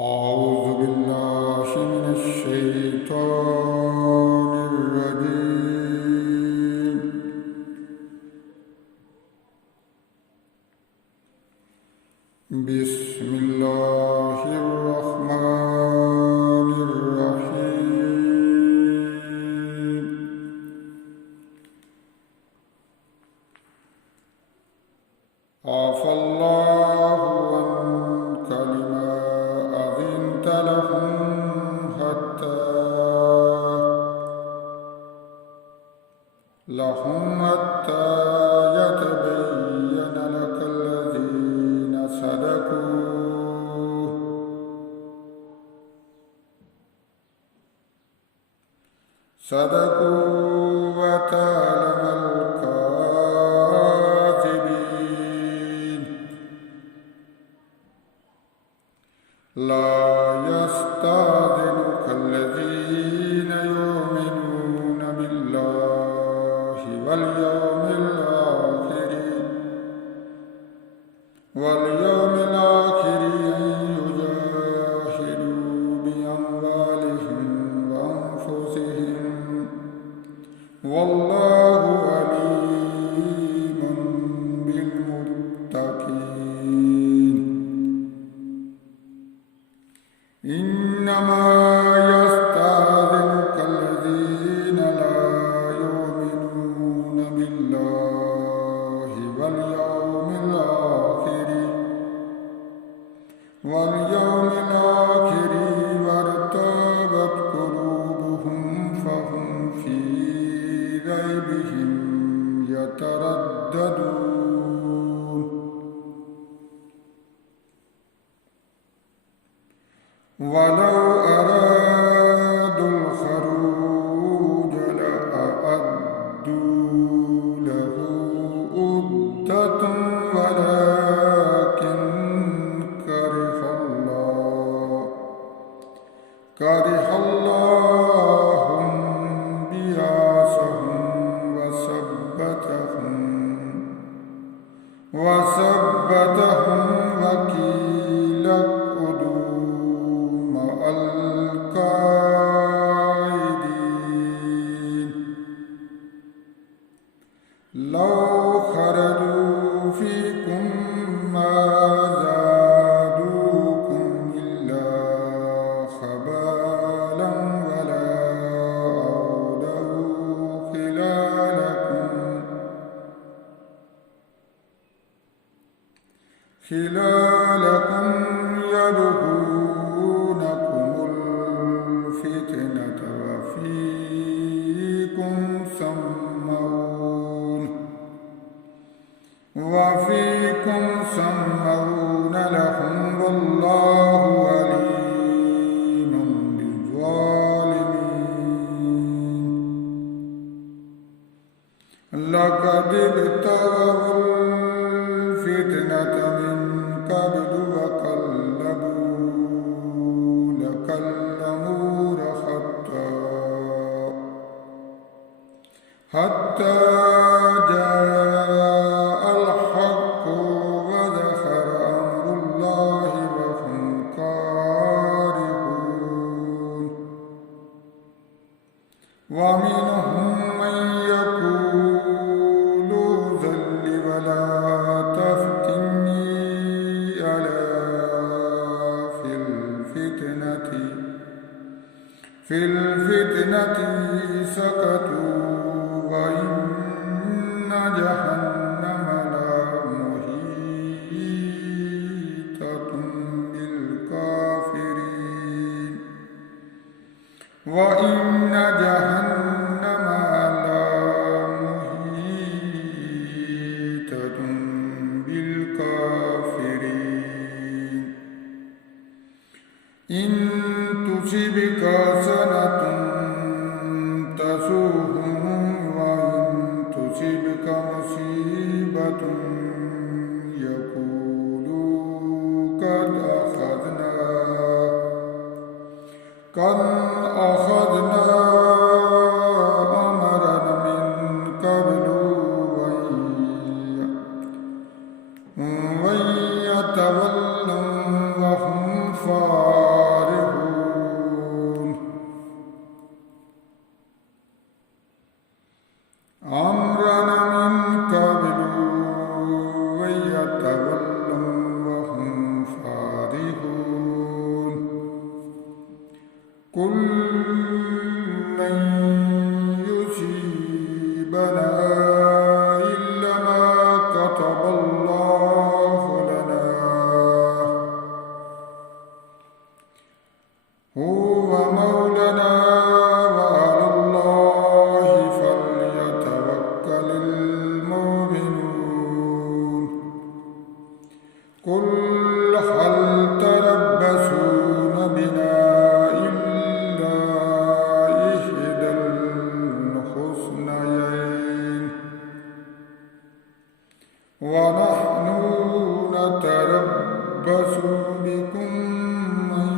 أعوذ بالله من الشيطان الرجيم. بسم الله الرحمن الرحيم. عفى الله عنك لما أذنت لهم حتى يتبين لك الذين صدقوا وتعلم الكاذبين. لا يستأذنك الذين يؤمنون بالله واليوم الآخر أن يجاهدوا بأموالهم وأنفسهم والله عليم بالمتقين. إنما يستأذنك الذين لا يؤمنون بالله واليوم الآخر وارتابت قلوبهم فهم في ريبهم يترددون. ولو أرادوا الخروج لأعدوا له عدة ولكن كره الله بعاثهم وثبتهم وقيل اقعدوا مع القاعدين. لو خرجوا فيكم ما زادوكم إلا خبالا ولا أودوا خلالكم يبغونكم الفتنة وفيكم سمعون لهم والله عليم بالظالمين. لقد ابتغوا الفتنة من قبل وقلبوا لك الأمور حتى جاء الحق وظهر أمر الله وهم كارهون. ومنهم من يقول ذل ولا تفتني ألا في الفتنة سقطوا وإن جهنم لمحيطة بالكافرين. وإن جهنم لمحيطة بالكافرين. إن تصبك حسنة تسؤهم وإن تصبك مصيبة يقولوا قد أخذنا أمرنا من قبل وإن يتولوا وهم فاسقون. قل لن يصيبنا إلا ما كتب الله لنا هو مولانا وعلى الله فليتوكل المؤمنون قل هل تربصون بنا إلا إحدى الحسنيين ونحن نتربص بكم أن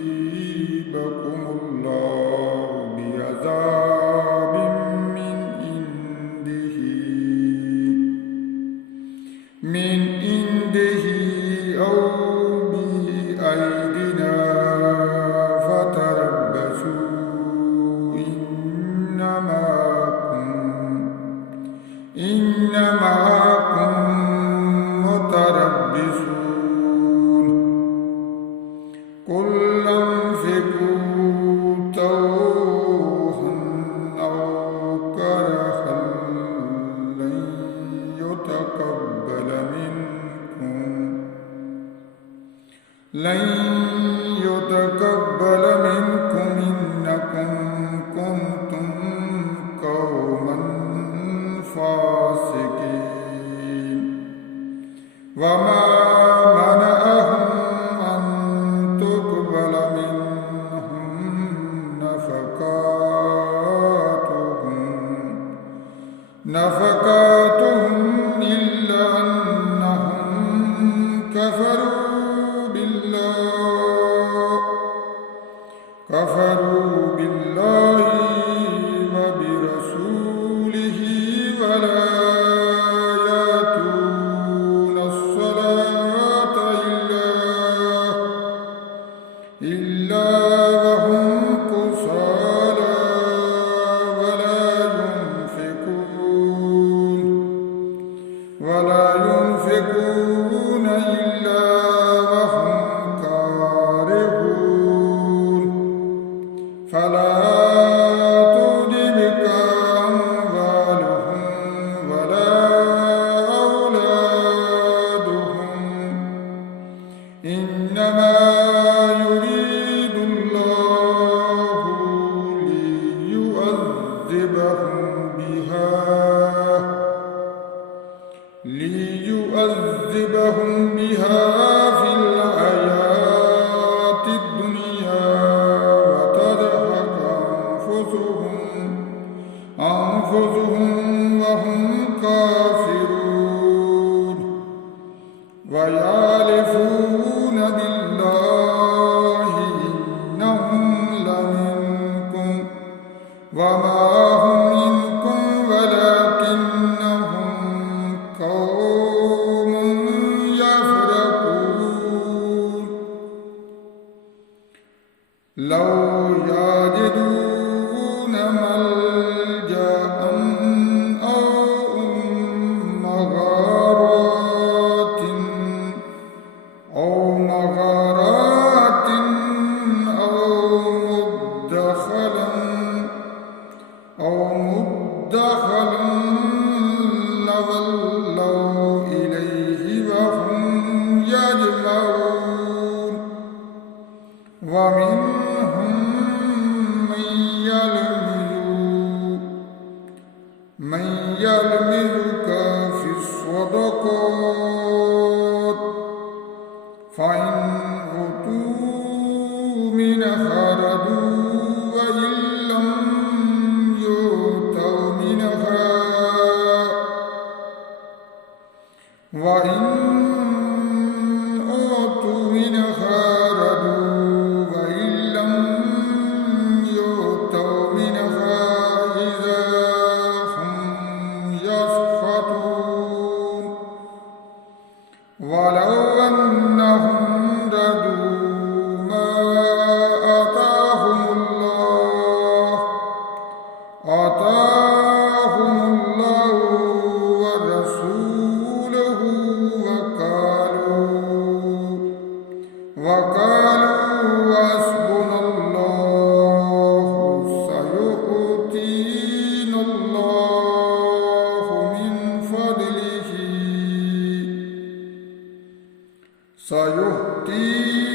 يصيبكم الله بعذاب من عنده أو بأيدينا فتربصوا إن معكم متربصون قل انفقوا طوعا أو كرها لن يتقبل منكم إنكم كنتم قوما فاسقين وما منعهم أن تقبل منهم نفقاتهم إلا أنهم كفروا بالله وبرسوله ولا يأتون الصلاة إلا وهم كسالى ولا ينفقون إلا وهم كارهون فلا تعجبك أموالهم ولا أولادهم إنما يريد الله ليعذبهم بها في الحياة الدنيا وتزهق أنفسهم وهم كافرون ويحلفون بالله إنهم لمنكم وما هم منكم ولكنهم قوم يفرقون لو يجدون ملجأ أو مغارات أو مدخلا لولوا إليه وهم يجمعون ومنهم من يلمزك في الصدقات فإن أوتوا منها رضوا وإن لم يؤتوا منها إذا هم يسخطون ولو أنهم رضوا ما آتاهم سيهدي